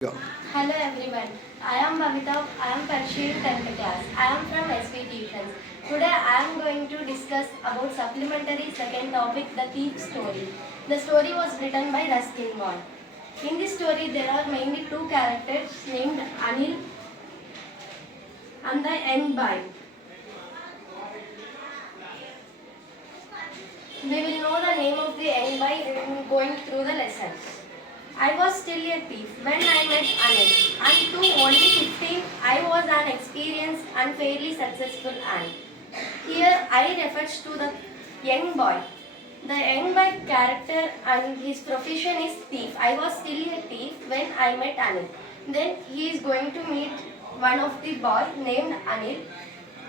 Go. Hello everyone, I am Bhavita, I am pursuing 10th class. I am from S.V.Tutorials. Today I am going to discuss about supplementary second topic, the thief story. The story was written by Ruskin Bond. In this story there are mainly two characters named Anil and the young boy. We will know the name of the young boy going through the lesson. I was still a thief when I met Anil, and to only 15, I was an experienced and fairly successful ant. Here I refers to the young boy. The young boy character and his profession is thief. I was still a thief when I met Anil. Then he is going to meet one of the boy named Anil.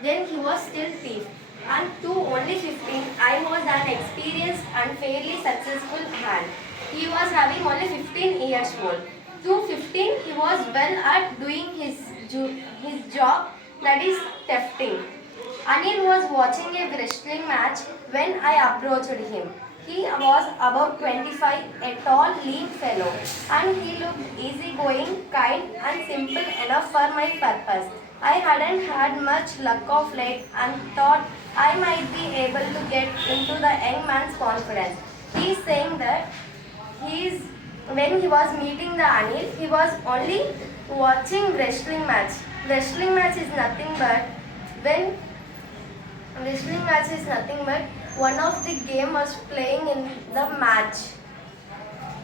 Then he was still thief. And to only 15, I was an experienced and fairly successful hand. He was having only 15 years old. To 15, he was well at doing his job, that is thefting. Anil was watching a wrestling match when I approached him. He was about 25, a tall, lean fellow, and he looked easygoing, kind, and simple enough for my purpose. I hadn't had much luck of late and thought I might be able to get into the young man's confidence. He is saying that when he was meeting the Anil, he was only watching wrestling match. Wrestling match is nothing but when wrestling match is nothing but one of the game was playing in the match.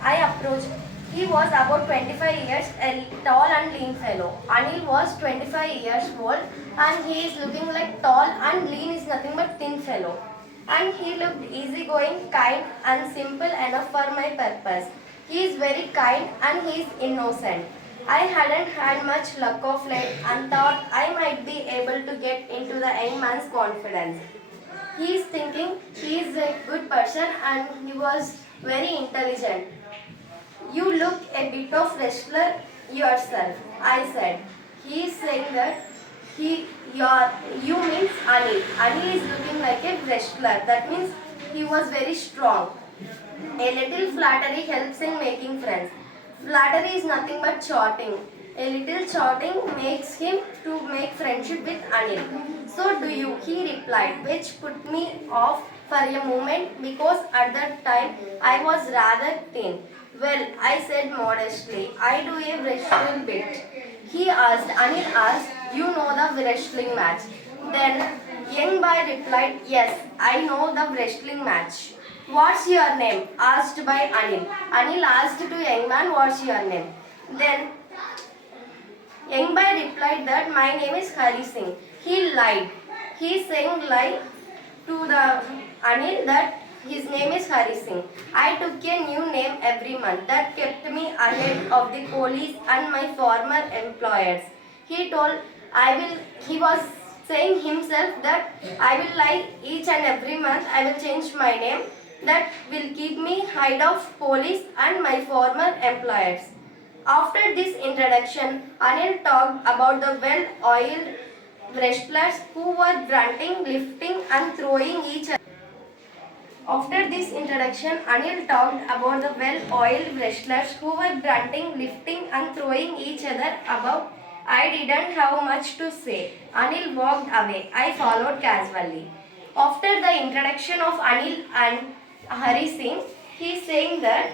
I approached. He was about 25 years, a tall and lean fellow. Anil was 25 years old and he is looking like tall and lean is nothing but thin fellow. And he looked easygoing, kind and simple enough for my purpose. He is very kind and he is innocent. I hadn't had much luck of late and thought I might be able to get into the young man's confidence. He is thinking he is a good person and he was very intelligent. You look a bit of wrestler yourself, I said. He is saying that he your you means Anil. Anil is looking like a wrestler. That means he was very strong. A little flattery helps in making friends. Flattery is nothing but charting. A little charting makes him to make friendship with Anil. So do you, he replied, which put me off for a moment because at that time I was rather thin. Well, I said modestly, I do a wrestling bit. Anil asked, you know the wrestling match. Then young boy replied, yes, I know the wrestling match. What's your name? Asked by Anil. Anil asked to young man, what's your name? Then young boy replied that my name is Hari Singh. He lied. He saying lie to the Anil that his name is Hari Singh. I took a new name every month. That kept me ahead of the police and my former employers. He told he was saying himself that I will lie each and every month. I will change my name. That will keep me ahead of police and my former employers. After this introduction, Anil talked about the well-oiled wrestlers who were grunting, lifting and throwing each other. After this introduction, Anil talked about the well-oiled wrestlers who were grunting, lifting and throwing each other about. I didn't have much to say. Anil walked away. I followed casually. After the introduction of Anil and Hari Singh, he is saying that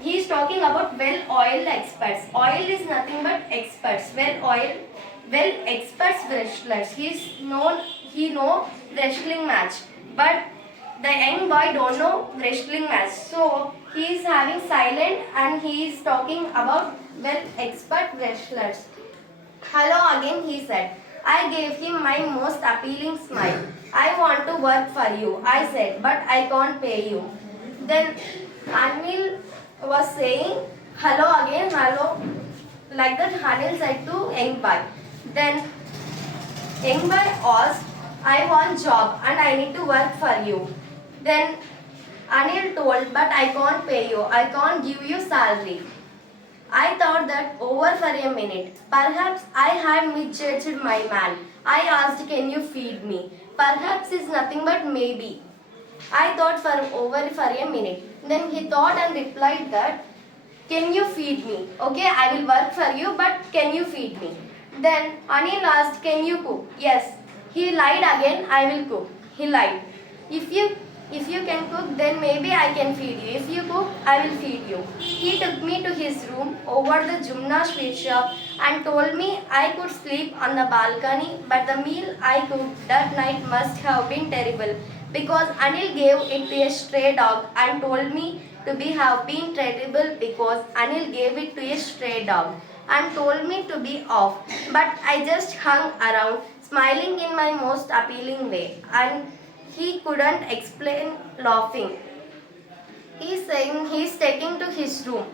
he is talking about well-oiled experts. Oil is nothing but experts. Experts wrestlers. He know wrestling match, but the young boy don't know wrestling match. So he is having silent and he is talking about expert wrestlers. Hello again, he said. I gave him my most appealing smile. I want to work for you, I said, but I can't pay you. Then Anil was saying, hello again, hello. Like that, Anil said to young boy. Then young boy asked, I want job and I need to work for you. Then Anil told, but I can't pay you, I can't give you salary. I thought that over for a minute. Perhaps I had misjudged my man. I asked, can you feed me? Perhaps is nothing but maybe. I thought for over for a minute. Then he thought and replied that can you feed me? Okay, I will work for you, but can you feed me? Then Anil asked, can you cook? Yes. He lied again, I will cook. He lied. If you if you can cook, then maybe I can feed you. If you cook, I will feed you. He took me to his room over the Jumna sweet shop and told me I could sleep on the balcony, but the meal I cooked that night must have been terrible because Anil gave it to a stray dog and told me to be have been terrible because Anil gave it to a stray dog and told me to be off. But I just hung around, smiling in my most appealing way, and he couldn't explain laughing. He's saying he's taking to his room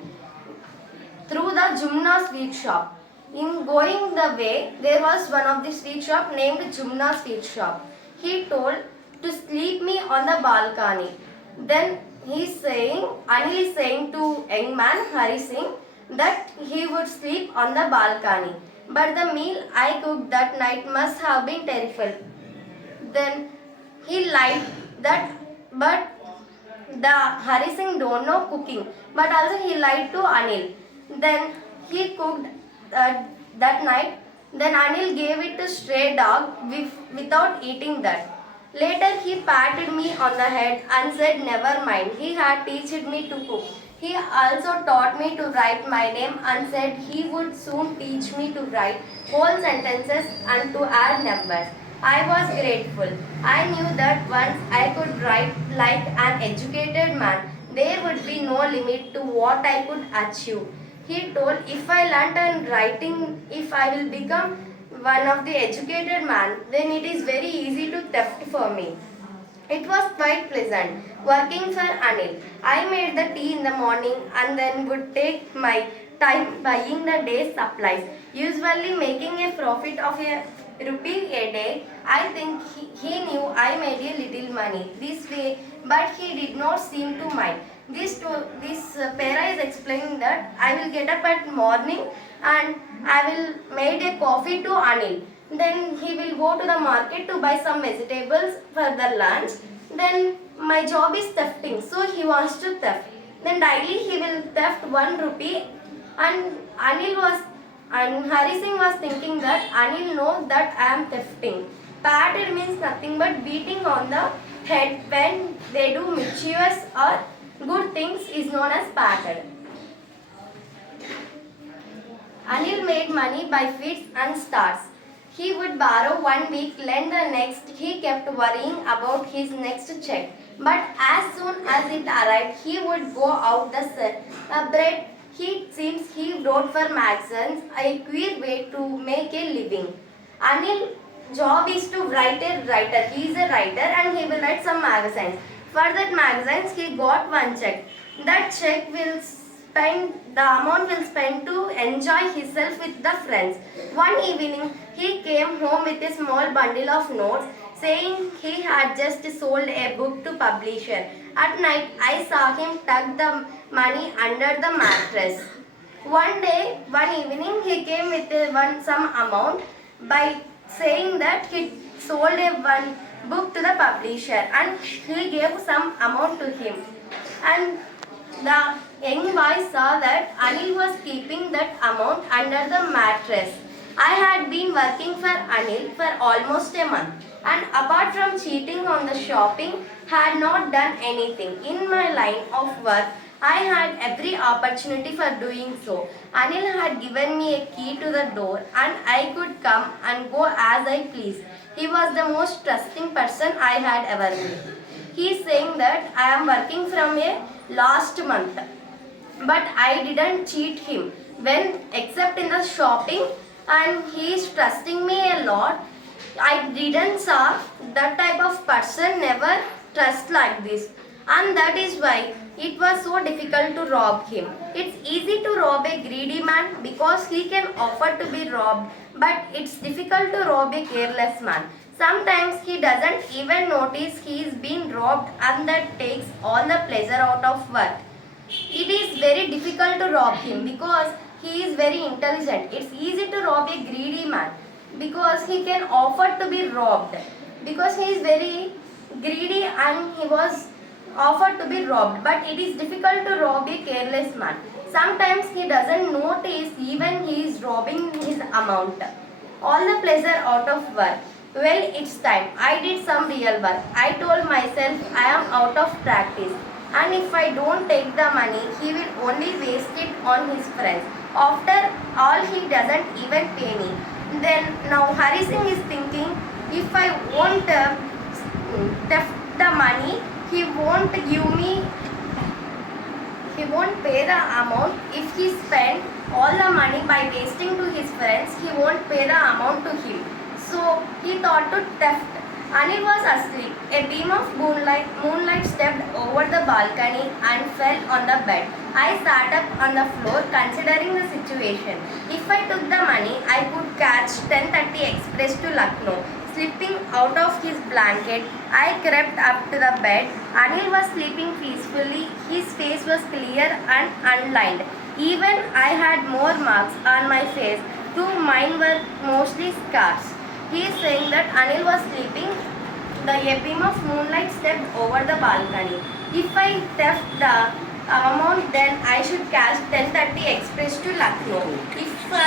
through the Jumna sweet shop. In going the way, there was one of the sweet shop named Jumna sweet shop. He told to sleep me on the balcony. Then Anil is saying to young man Hari Singh that he would sleep on the balcony. But the meal I cooked that night must have been terrible. Then he lied that, but the Hari Singh don't know cooking, but also he lied to Anil. Then he cooked that night. Then Anil gave it to stray dog without eating that. Later he patted me on the head and said never mind, he had taught me to cook. He also taught me to write my name and said he would soon teach me to write whole sentences and to add numbers. I was grateful. I knew that once I could write like an educated man, there would be no limit to what I could achieve. He told if I learnt on writing, if I will become one of the educated man, then it is very easy to theft for me. It was quite pleasant working for Anil. I made the tea in the morning and then would take my time buying the day's supplies, usually making a profit of a rupee a day. I think he knew I made a little money this way, but he did not seem to mind. This para is explaining that I will get up at morning and I will make a coffee to Anil. Then he will go to the market to buy some vegetables for the lunch. Then my job is thefting, so he wants to theft. Then daily he will theft 1 rupee, and Hari Singh was thinking that Anil knows that I am thefting. Patted means nothing but beating on the head when they do mischievous or good things is known as patted. Anil made money by fits and starts. He would borrow 1 week, lend the next. He kept worrying about his next check. But as soon as it arrived, he would go out the bread. He seems he wrote for magazines, a queer way to make a living. Anil's job is to write a writer. He is a writer and he will write some magazines. For that magazines, he got one check. That check will the amount will spend to enjoy himself with the friends. One evening, he came home with a small bundle of notes saying he had just sold a book to publisher. At night, I saw him tuck the money under the mattress. One evening, he came with some amount by saying that he sold one book to the publisher and he gave some amount to him. And the young boy saw that Anil was keeping that amount under the mattress. I had been working for Anil for almost a month and apart from cheating on the shopping, had not done anything. In my line of work, I had every opportunity for doing so. Anil had given me a key to the door and I could come and go as I pleased. He was the most trusting person I had ever met. He is saying that I am working from a last month, but I didn't cheat him when except in the shopping, and he is trusting me a lot. I didn't saw that type of person never trust like this, and that is why it was so difficult to rob him. It's easy to rob a greedy man because he can offer to be robbed, but it's difficult to rob a careless man. Sometimes he doesn't even notice he is being robbed and that takes all the pleasure out of work. It is very difficult to rob him because he is very intelligent. It's easy to rob a greedy man because he can offer to be robbed because he is very greedy and he was offered to be robbed, but it is difficult to rob a careless man. Sometimes he doesn't notice even he is robbing his amount. All the pleasure out of work. Well, it's time. I did some real work. I told myself I am out of practice. And if I don't take the money, he will only waste it on his friends. After all, he doesn't even pay me. Then now Hari Singh is thinking, if I won't theft the money, he won't give me, he won't pay the amount. If he spent all the money by wasting to his friends, he won't pay the amount to him. So he thought to theft. Anil was asleep. A beam of moonlight stepped over the balcony and fell on the bed. I sat up on the floor considering the situation. If I took the money, I could catch 10:30 express to Lucknow. Slipping out of his blanket, I crept up to the bed. Anil was sleeping peacefully. His face was clear and unlined. Even I had more marks on my face, though mine were mostly scars. He is saying that Anil was sleeping. A beam of moonlight stepped over the balcony. If I theft the amount, then I should catch 10:30 express to Lucknow. If I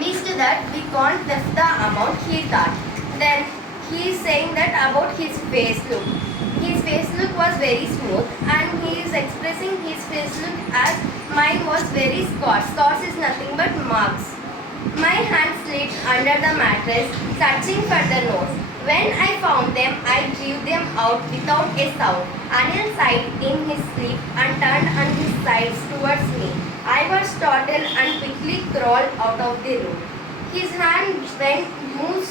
missed that, we can't theft the amount, he thought. Then he is saying that about his face look. His face look was very smooth, and he is expressing his face look as mine was very scarred. Scars is nothing but marks. My hands slid under the mattress, searching for the notes. When I found them, I drew them out without a sound. Anil sighed in his sleep and turned on his sides towards me. I was startled and quickly crawled out of the room. His hand moved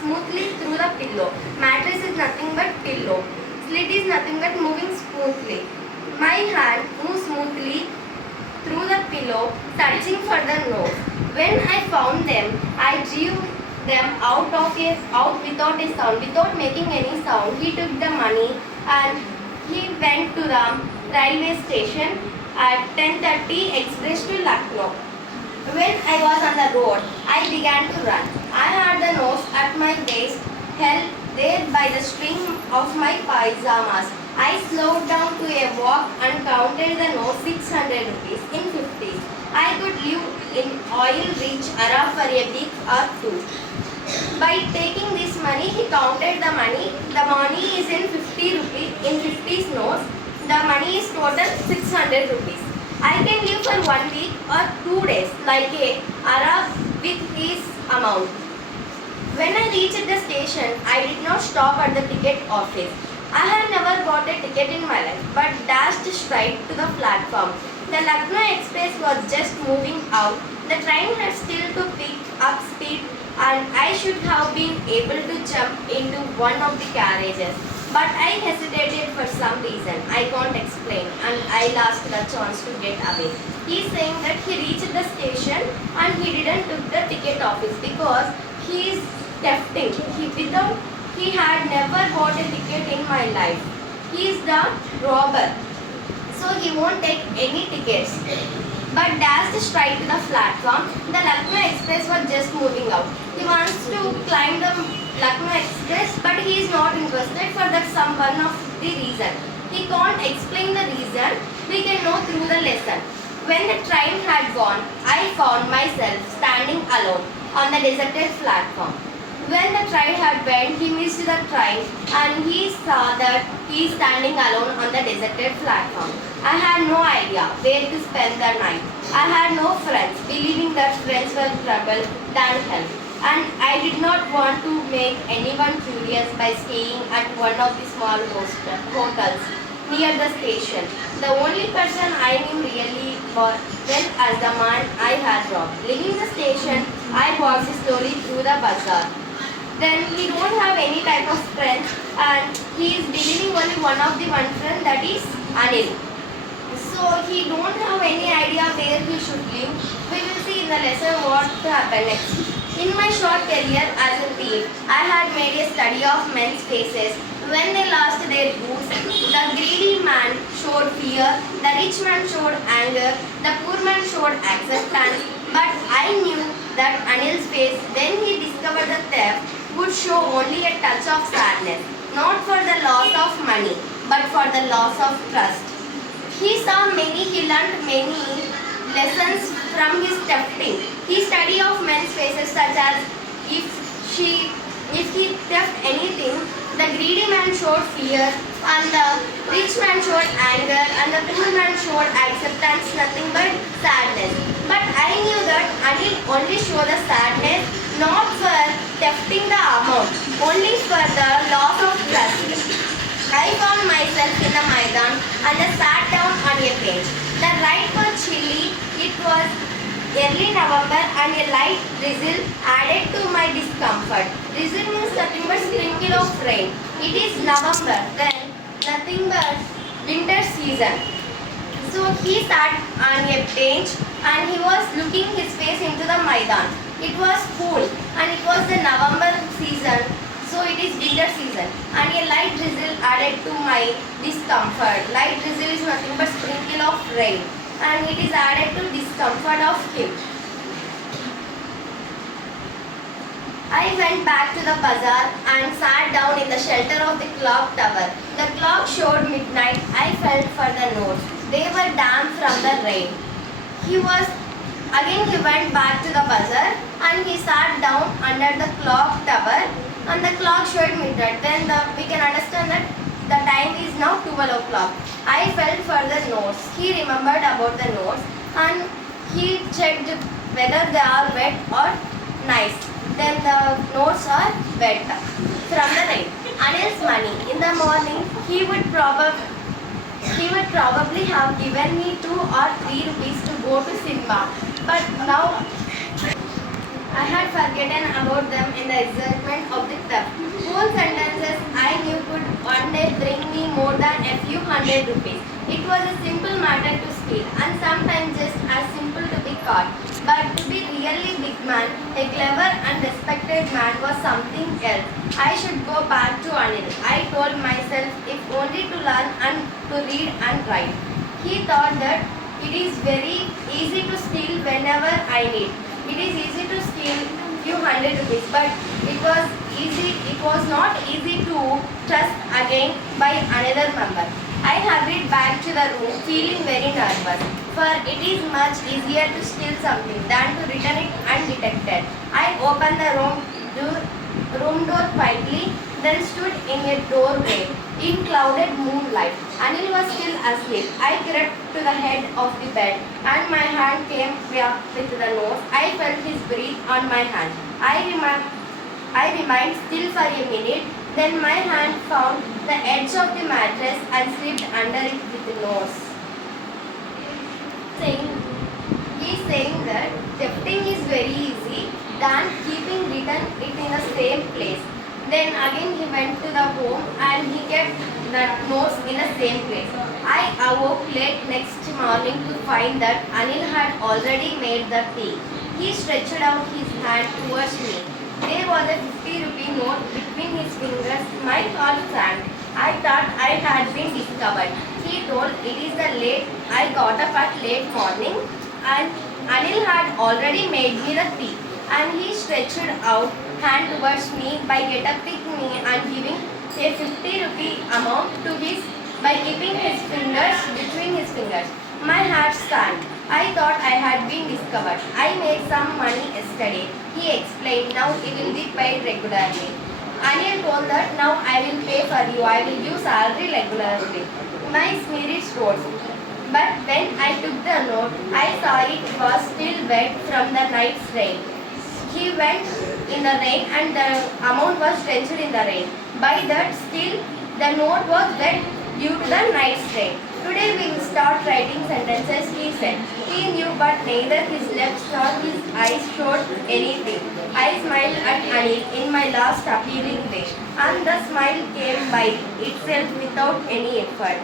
smoothly through the pillow. Mattress is nothing but pillow. Slit is nothing but moving smoothly. My hand moved smoothly through the pillow, searching for the notes. When I found them, I drew them out without a sound, without making any sound. He took the money and he went to the railway station at 10:30 express to Lucknow. When I was on the road, I began to run. I had the notes at my waist, held there by the string of my pajamas. I slowed down to a walk and counted the notes, 600 rupees in 50s. I could live in oil-rich Arab for a week or two. By taking this money, he counted the money. The money is in 50 rupees, in 50s notes. The money is total 600 rupees. I can live for 1 week or 2 days like a Arab with his amount. When I reached the station, I did not stop at the ticket office. I had never bought a ticket in my life, but dashed straight to the platform. The Lucknow Express was just moving out. The train had still to pick up speed, and I should have been able to jump into one of the carriages. But I hesitated for some reason. I can't explain, and I lost the chance to get away. He is saying that he reached the station and he didn't took the ticket office because he is thefting. He had never bought a ticket in my life. He is the robber. So he won't take any tickets. But dashed straight to the platform. The Lucknow Express was just moving out. He wants to climb the Lucknow Express, but he is not interested for that some one of the reason. He can't explain the reason. We can know through the lesson. When the train had gone, I found myself standing alone on the deserted platform. When the train had went, he missed the train and he saw that he is standing alone on the deserted platform. I had no idea where to spend the night. I had no friends, believing that friends were trouble than help. And I did not want to make anyone curious by staying at one of the small hotels near the station. The only person I knew really well as the man I had robbed. Leaving the station, I walked slowly through the bazaar. Then he don't have any type of friend and he is believing only one friend, that is Anil. So he don't have any idea where he should live. We will see in the lesson what happened next. In my short career as a thief, I had made a study of men's faces. When they lost their goods, the greedy man showed fear, the rich man showed anger, the poor man showed acceptance. But I knew that Anil's face, when he discovered the theft, would show only a touch of sadness, not for the loss of money, but for the loss of trust. He learned many lessons from his thefting. He study of men's faces such as if she if he theft anything, the greedy man showed fear, and the rich man showed anger, and the poor man showed acceptance, nothing but sadness. But I knew that Anil only showed the sadness not for thefting the amount, only for the loss of trust. I found myself in the Maidan and I sat down on a bench. The ride was chilly. It was early November and a light drizzle added to my discomfort. Drizzle means nothing but sprinkle of rain. It is November, then nothing but winter season. So he sat on a bench and he was looking his face into the Maidan. It was cool and it was the November season. So it is winter season and a light drizzle added to my discomfort. Light drizzle is nothing but sprinkle of rain and it is added to discomfort of him. I went back to the bazaar and sat down in the shelter of the clock tower. The clock showed midnight. I felt for the notes. They were damp from the rain. He went back to the bazaar and he sat down under the clock tower and the clock showed midnight. Then we can understand that the time is now 12 o'clock. I felt for the notes. He remembered about the notes and he checked whether they are wet or nice. Then the notes are wet from the rain. Anil's money. In the morning, he would probably have given me 2 or 3 rupees to go to cinema. But now I had forgotten about them in the excitement of the theft. Whole sentences I knew could one day bring me more than a few hundred rupees. It was a simple matter to steal and sometimes just as simple to be caught. But to be really big man, a clever and respected man was something else. I should go back to Anil. I told myself if only to learn and to read and write. He thought that it is very easy to steal whenever I need. It is easy to steal few hundred rupees, but it was not easy to trust again by another member. I hurried back to the room feeling very nervous, for it is much easier to steal something than to return it undetected. I opened the room door quietly, then stood in a doorway in clouded moonlight. Anil was still asleep. I crept to the head of the bed and my hand came up with the nose. I felt his breath on my hand. I remained still for a minute. Then my hand found the edge of the mattress and slipped under it with the nose. He is saying that thefting is very easy than keeping written it in the same place. Then again he went to the home and he kept the notes in the same place. I awoke late next morning to find that Anil had already made the tea. He stretched out his hand towards me. There was a 50-rupee note between his fingers. My heart sank. I thought I had been discovered. He told it is the late. I got up at late morning and Anil had already made me the tea. And he stretched out hand towards me by getting me and giving a 50-rupee amount to his by keeping his fingers between his fingers. My heart sank. I thought I had been discovered. I made some money yesterday. He explained, now it will be paid regularly. Anil told that now I will pay for you. I will give salary regularly. My spirits rose. But when I took the note, I saw it was still wet from the night's rain. He went in the rain and the amount was drenched in the rain. By that still the note was wet due to the night's rain. Today we will start writing sentences, he said. He knew but neither his lips nor his eyes showed anything. I smiled at Anil in my last appealing way and the smile came by itself without any effort.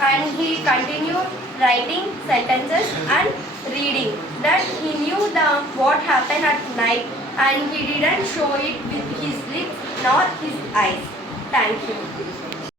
And he continued writing sentences and reading that he knew what happened at night and he didn't show it with his lips nor his eyes. Thank you.